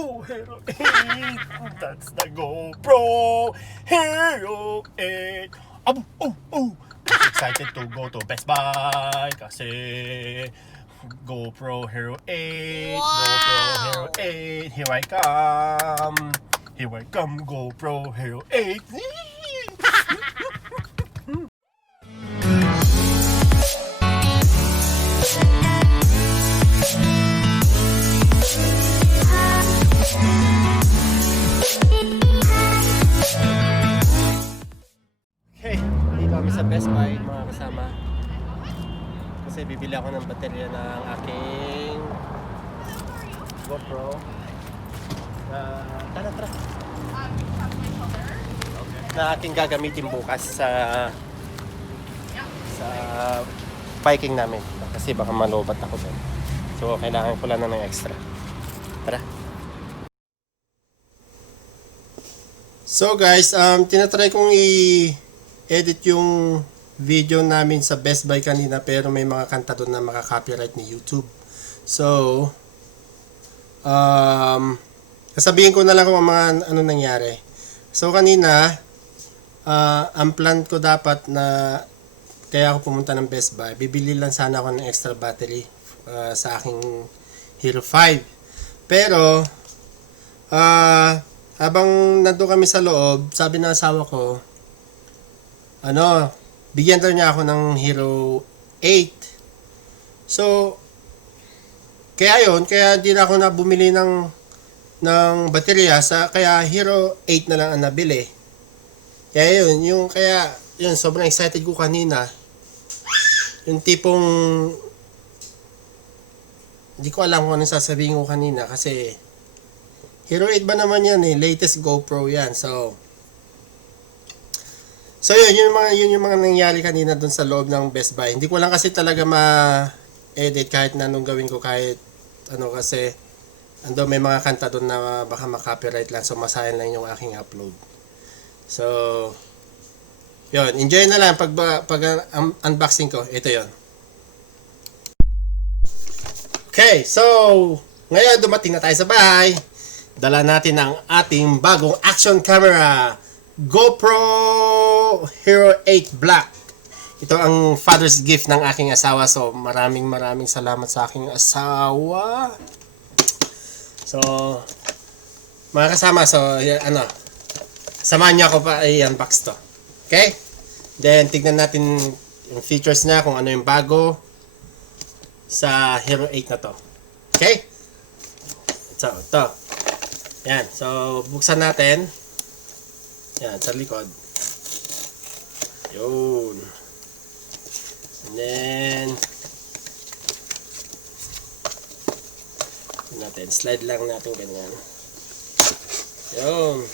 GoPro Hero 8. That's the GoPro Hero 8. Excited to go to Best Buy kasi GoPro Hero 8. Wow. GoPro Hero 8. Here I come. Here I come, GoPro Hero 8. Sa Best Buy mga kasama kasi bibili ako ng baterya ng aking GoPro tara na aking gagamitin bukas sa biking namin kasi baka malobat ako doon, so kailangan ko lang ng extra. Tara. So guys, tinatry kong edit yung video namin sa Best Buy kanina pero may mga kanta doon na maka-copyright ni YouTube. So, sasabihin ko na lang kung mga ano nangyari. So, kanina, ang plan ko dapat na kaya ako pumunta ng Best Buy, bibili lang sana ako ng extra battery sa aking Hero 5. Pero, habang nandun kami sa loob, sabi ng asawa ko, bigyan daw niya ako ng Hero 8. So, kaya hindi na ako na bumili ng baterya kaya Hero 8 na lang ang nabili. Kaya sobrang excited ko kanina. Yung tipong hindi ko alam kung ano sasabihin ko kanina kasi Hero 8 ba naman yan latest GoPro yan. So yun yung mga nangyari kanina doon sa loob ng Best Buy. Hindi ko lang kasi talaga ma-edit kahit na anong gawin ko kasi may mga kanta doon na baka ma-copyright lang, so masahin lang yung aking upload. So yun, enjoy na lang pag unboxing ko. Ito yun. Okay, so ngayon dumating na tayo sa bahay. Dala natin ang ating bagong action camera, GoPro Hero 8 Black. Ito ang father's gift ng aking asawa. So maraming salamat sa aking asawa. So mga kasama, samahan niya ako pa i-unbox to. Okay? Then tignan natin yung features niya, kung ano yung bago sa Hero 8 na to. Okay? So ito. Yan. So buksan natin. Yan, sa likod. Yun. And then, slide lang natin ganyan. Yun.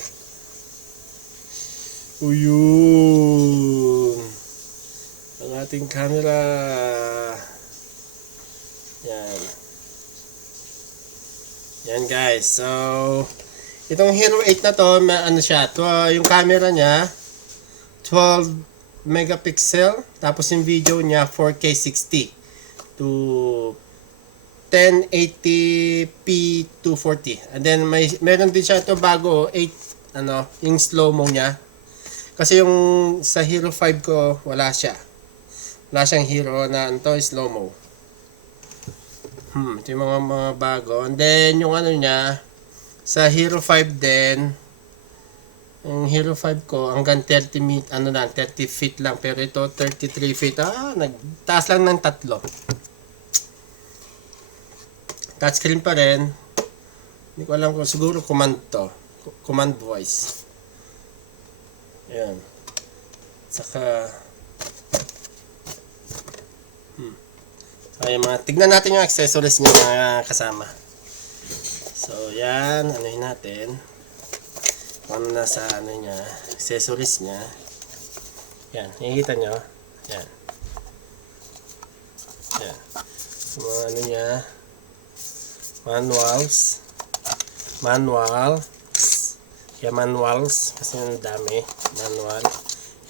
Uyun. Ang ating camera. Yan. Yan guys. So, itong Hero 8 na to, yung camera niya 12 megapixel, tapos yung video niya 4K 60 to 1080p 240. And then meron din siya ito bago 8 yung slow mo niya. Kasi yung sa Hero 5 ko wala siyang Hero na slow mo. Ito yung mga bago. And then yung niya sa Hero 5 din, yung Hero 5 ko hanggang 30 feet lang, pero ito 33 feet. Nagtaas lang ng 3. Touchscreen pa rin. Hindi ko alam kung siguro command voice. Ayan. Saka tignan natin yung accessories niya mga kasama. So, yan. Anuhin natin. Ano na sa niya, accessories niya. Yan. Nakikita nyo. Yan. Yan. So, mga niya. Manuals. Yan, manuals. Kasi ang dami. Manual.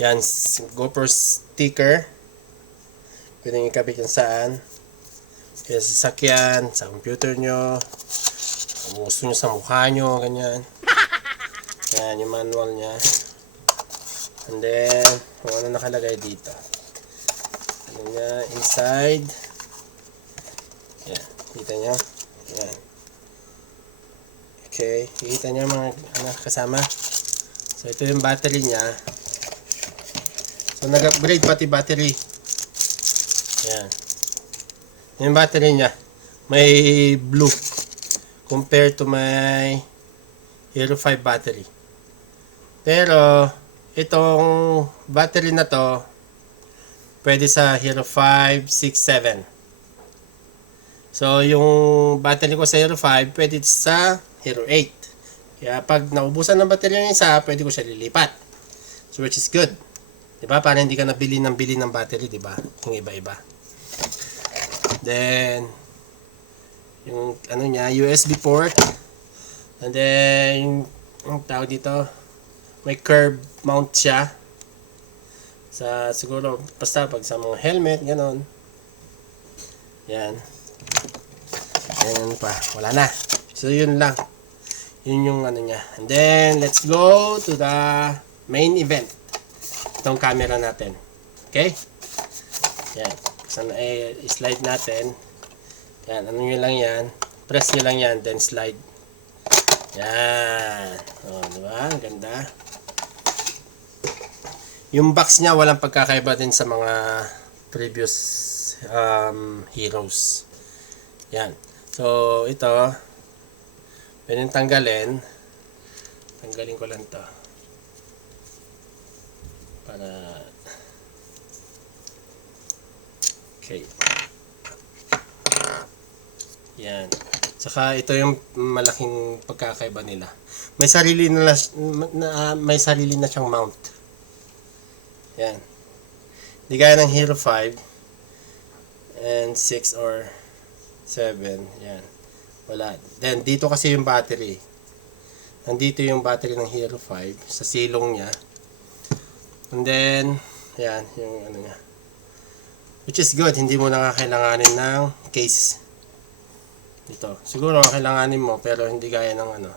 Yan. GoPro sticker. Pwede nyo ikabit yung saan. Kaya sa sasakyan, sa computer nyo, kung gusto nyo sa mukha nyo, ganyan. Yan, yung manual niya. And then, kung ano nakalagay dito. Ano niya, inside. Yan, kita nyo. Yan. Okay, kita nyo mga kasama. So, ito yung battery niya. So, nag-upgrade pati battery. Yan. Yung battery niya, may blue compared to my Hero 5 battery. Pero, itong battery na to, pwede sa Hero 5, 6, 7. So, yung battery ko sa Hero 5, pwede sa Hero 8. Kaya, pag naubusan ng battery ng isa, pwede ko siya lilipat. So, which is good. Diba? Para hindi ka nabili ng battery, diba? Yung iba-iba. Then, yung ano niya, USB port. And then, yung tawag dito, may curb mount siya. Sa, siguro, basta pag sa mga helmet, ganon. Yan. Yan pa. Wala na. So, yun lang. Yun yung ano niya. And then, let's go to the main event. Itong camera natin. Okay? Yan. Saan slide natin. Yan. Ano nyo lang yan. Press nyo lang yan. Then slide. Yan. O, diba? Ang ganda. Yung box niya walang pagkakaiba din sa mga previous heroes. Yan. So, ito. Pwedeng tanggalin. Tanggalin ko lang to. Para okay. Yan. Saka ito yung malaking pagkakaiba nila. May sarili may sarili na siyang mount. Yan. Hindi gaya ng Hero 5 and 6 or 7. Yan. Wala. Then dito kasi yung battery. Nandito yung battery ng Hero 5 sa silong niya. And then, yan, yung ano niya. Which is good, hindi mo na kailanganin ng case. Dito. Siguro kailanganin mo, pero hindi gaya ng ano.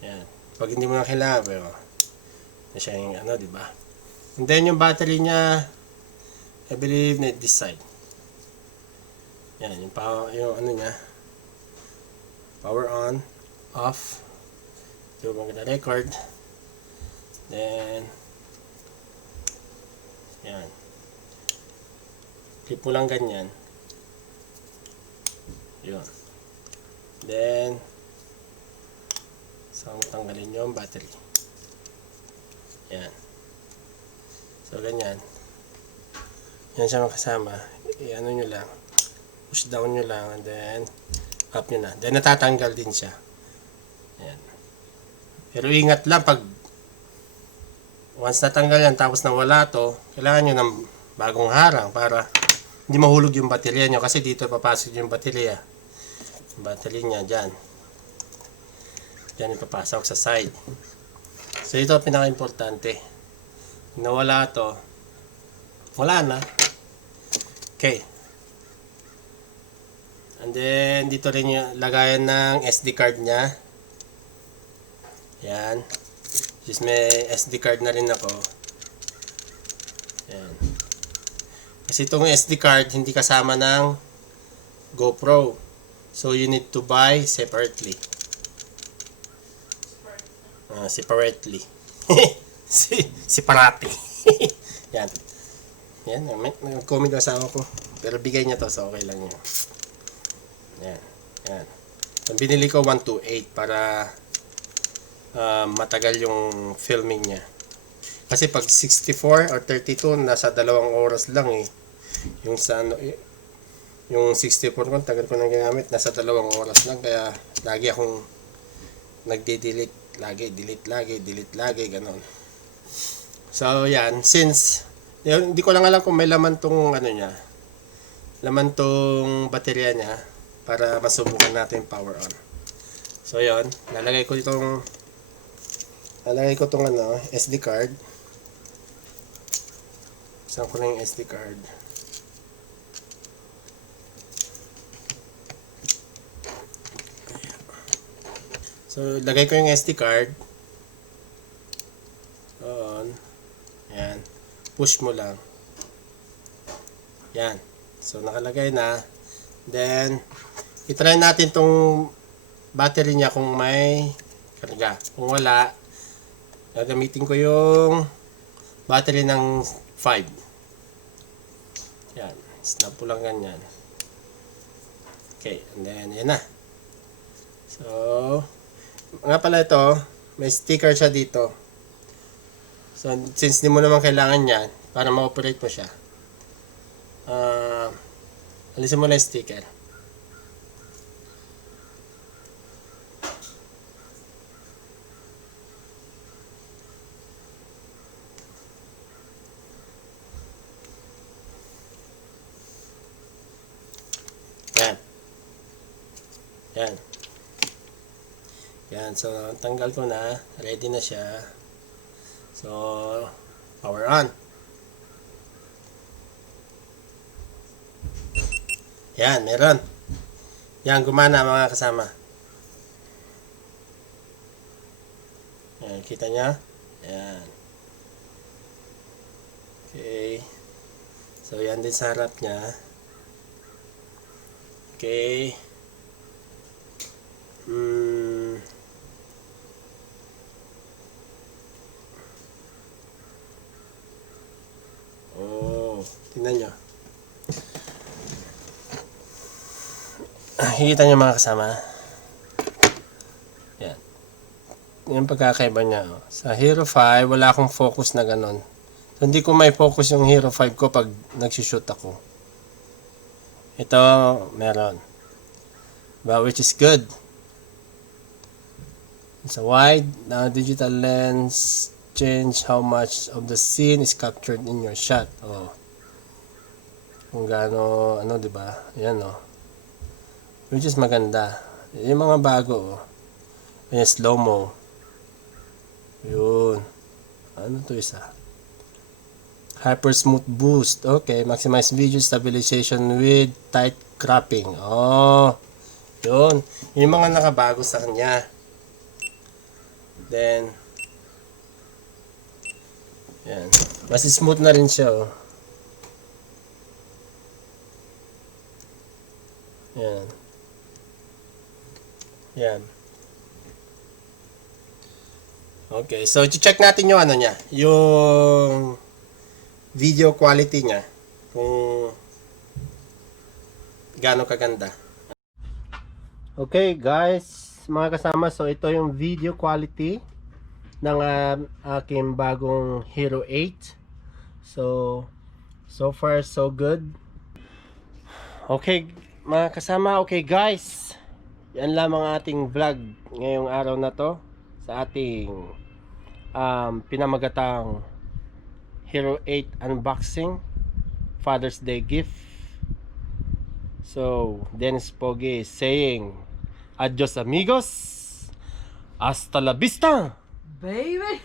Yan. Pag hindi mo na kailangan, pero na siya yung ano, diba? And then, yung battery niya, I believe, na this side. Yan, yung power, yung ano niya. Power on, off. Ito maganda record. Then, yan. Clip mo lang ganyan. Yun. Then, saan mo tanggalin yung battery. Yan. So, ganyan. Yan siya makasama. I-ano nyo lang. Push down nyo lang. And then, up nyo na. Then, natatanggal din siya. Yan. Pero ingat lang pag once natanggal yan tapos nawala to, kailangan nyo ng bagong harang para hindi mahulog yung baterya nyo kasi dito papasok yung baterya. Yung battery niya dyan. Dyan ipapasok sa side. So ito pinaka-importante. Nawala to, wala na. Okay. And then dito rin yung lagayan ng SD card niya. Yan. Just may SD card na rin ako. Yan. Kasi itong SD card hindi kasama ng GoPro. So you need to buy separately. Separately. Separate. Yan. Yan. Nag-comment yung asawa ko. Pero bigay niya to. So okay lang yun. Yan. Yan. So, binili ko 128 para matagal yung filming niya. Kasi pag 64 or 32 nasa 2 oras lang eh. Yung sa ano, yung 64 ko tagal ko nang ginamit nasa 2 oras lang kaya lagi akong nagde-delete lagi, delete lagi ganon. So yan, since hindi ko lang alam kung may laman tong ano niya. Laman tong baterya niya para masubukan natin power on. So yon, lalagay ko itong ano, SD card. Saan ko na yung SD card? So, lagay ko yung SD card. On. Ayan. Push mo lang. Yan. So, nakalagay na. Then, itry natin tong battery niya kung may karga. Kung wala, gagamitin ko yung battery ng 5. Yan. Snap po lang ganyan. Okay. And then, yan na. So, nga pala ito, may sticker siya dito. So, since di mo naman kailangan yan, para ma-operate mo siya, alisin mo na yung sticker. Yan. Yan. Yan. So, tanggal ko na. Ready na siya. So, power on. Yan, meron. Yan, gumana mga kasama. Yan, kita niya? Yan. Okay. So, yan din sa harap niya. Okay. Oh, tingnan nyo. Hikita nyo mga kasama. Yan. Yung pagkakaiba niya. Oh. Sa Hero 5, wala akong focus na ganon. So, hindi ko may focus yung Hero 5 ko pag nagsushoot ako. Ito, meron. But which is good. It's a wide digital lens. Change how much of the scene is captured in your shot. Oh. Kung gaano, ano, diba? Yan, oh. Which is maganda. Yung mga bago, oh. Yung slow-mo. Yun. Ano to isa? Hyper smooth boost. Okay. Maximize video stabilization with tight cropping. Oh. Yun. Yung mga nakabago sa kanya. Then, yan. Mas smooth na rin siya, oh. Yan. Yan. Okay, so i-check natin yung ano niya, yung video quality niya, kung gaano kaganda. Okay, guys, mga kasama, so ito yung video quality ng aking bagong Hero 8. So far so good. Okay, mga kasama, okay guys, yan lamang ating vlog ngayong araw na to sa ating pinamagatang Hero 8 unboxing Father's Day gift. So Dennis Pogi is saying adios amigos, hasta la vista baby.